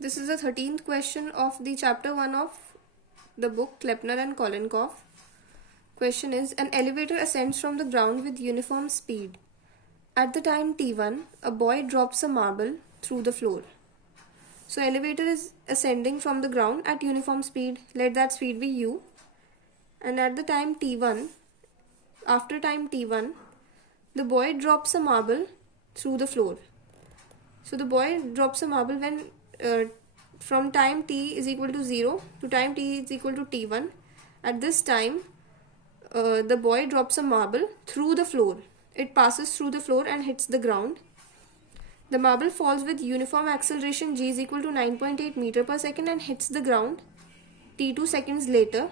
This is the 13th question of the chapter 1 of the book Kleppner and Kolenkow. Question is, an elevator ascends from the ground with uniform speed. At the time t1, a boy drops a marble through the floor. So elevator is ascending from the ground at uniform speed. Let that speed be u. And at the time t1, after time t1, the boy drops a marble through the floor. So the boy drops a marble when from time t is equal to 0 to time t is equal to t1. At this time, the boy drops a marble through the floor. It passes through the floor and hits the ground. The marble falls with uniform acceleration g is equal to 9.8 meter per second and hits the ground t2 seconds later.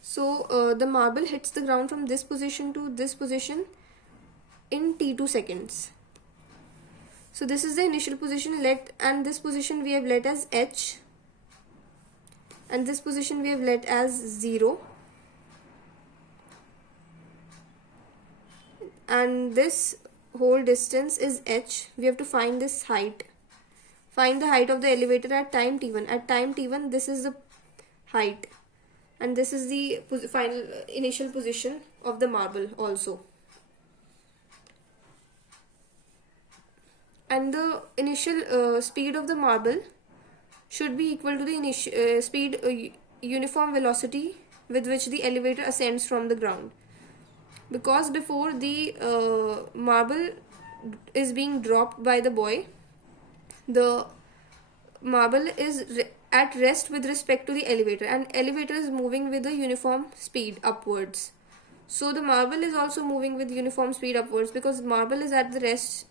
So the marble hits the ground from this position to this position in t2 seconds. So this is the initial position, and this position we have let as h, and this position we have let as 0, and this whole distance is h. We have to find this height. Find the height of the elevator at time t1. At time t1, this is the height, and this is the final initial position of the marble also. And the initial speed of the marble should be equal to the initial uniform velocity with which the elevator ascends from the ground. Because before the marble is being dropped by the boy, the marble is at rest with respect to the elevator, and elevator is moving with a uniform speed upwards. So the marble is also moving with uniform speed upwards because marble is at the rest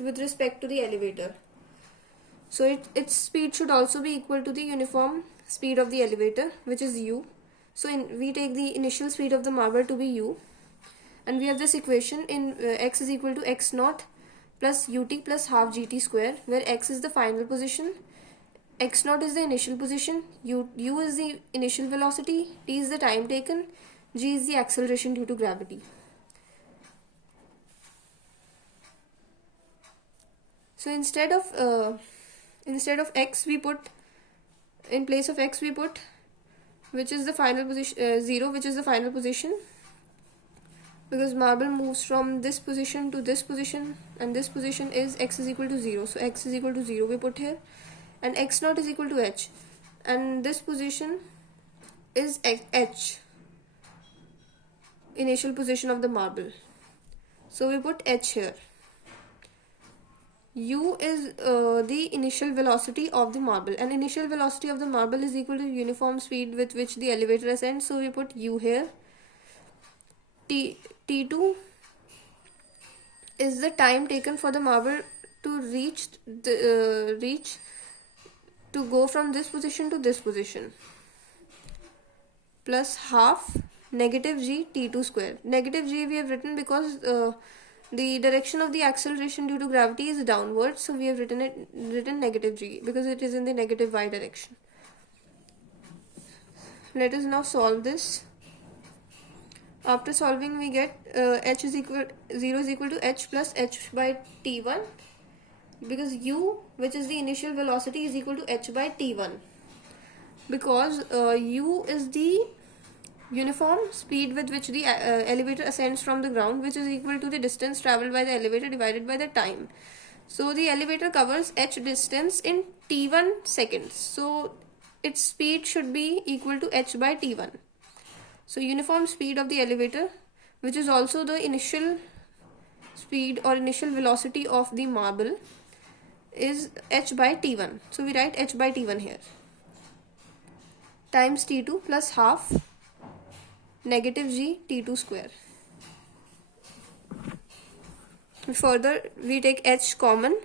with respect to the elevator. So its speed should also be equal to the uniform speed of the elevator, which is u. So we take the initial speed of the marble to be u, and we have this equation in x is equal to x naught plus ut plus half gt square, where x is the final position, x naught is the initial position, u is the initial velocity, t is the time taken, g is the acceleration due to gravity. So instead of x, we put, in place of x we put which is the final position, 0, which is the final position, because marble moves from this position to this position, and this position is x is equal to 0. So x is equal to 0 we put here, and x naught is equal to h, and this position is h, initial position of the marble. So we put h here. U is the initial velocity of the marble, and initial velocity of the marble is equal to uniform speed with which the elevator ascends. So we put u here. T2 is the time taken for the marble to to go from this position to this position, plus half negative g t2 square. Negative g we have written because the direction of the acceleration due to gravity is downwards, so we have written negative g because it is in the negative y direction. Let us now solve this. After solving, we get h is equal 0 is equal to h plus h by t1, because u, which is the initial velocity, is equal to h by t1, because u is the uniform speed with which the elevator ascends from the ground, which is equal to the distance traveled by the elevator divided by the time. So the elevator covers h distance in t1 seconds, so its speed should be equal to h by t1. So uniform speed of the elevator, which is also the initial speed or initial velocity of the marble, is h by t1. So we write h by t1 here, times t2 plus half negative g t2 square. Further, we take h common,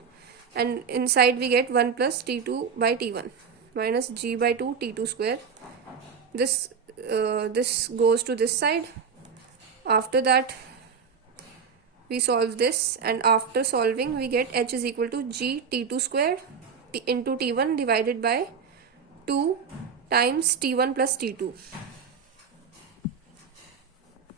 and inside we get 1 plus t2 by t1 minus g by 2 t2 square. This goes to this side. After that, we solve this, and after solving we get h is equal to g t2 square into t1 divided by 2 times t1 plus t2.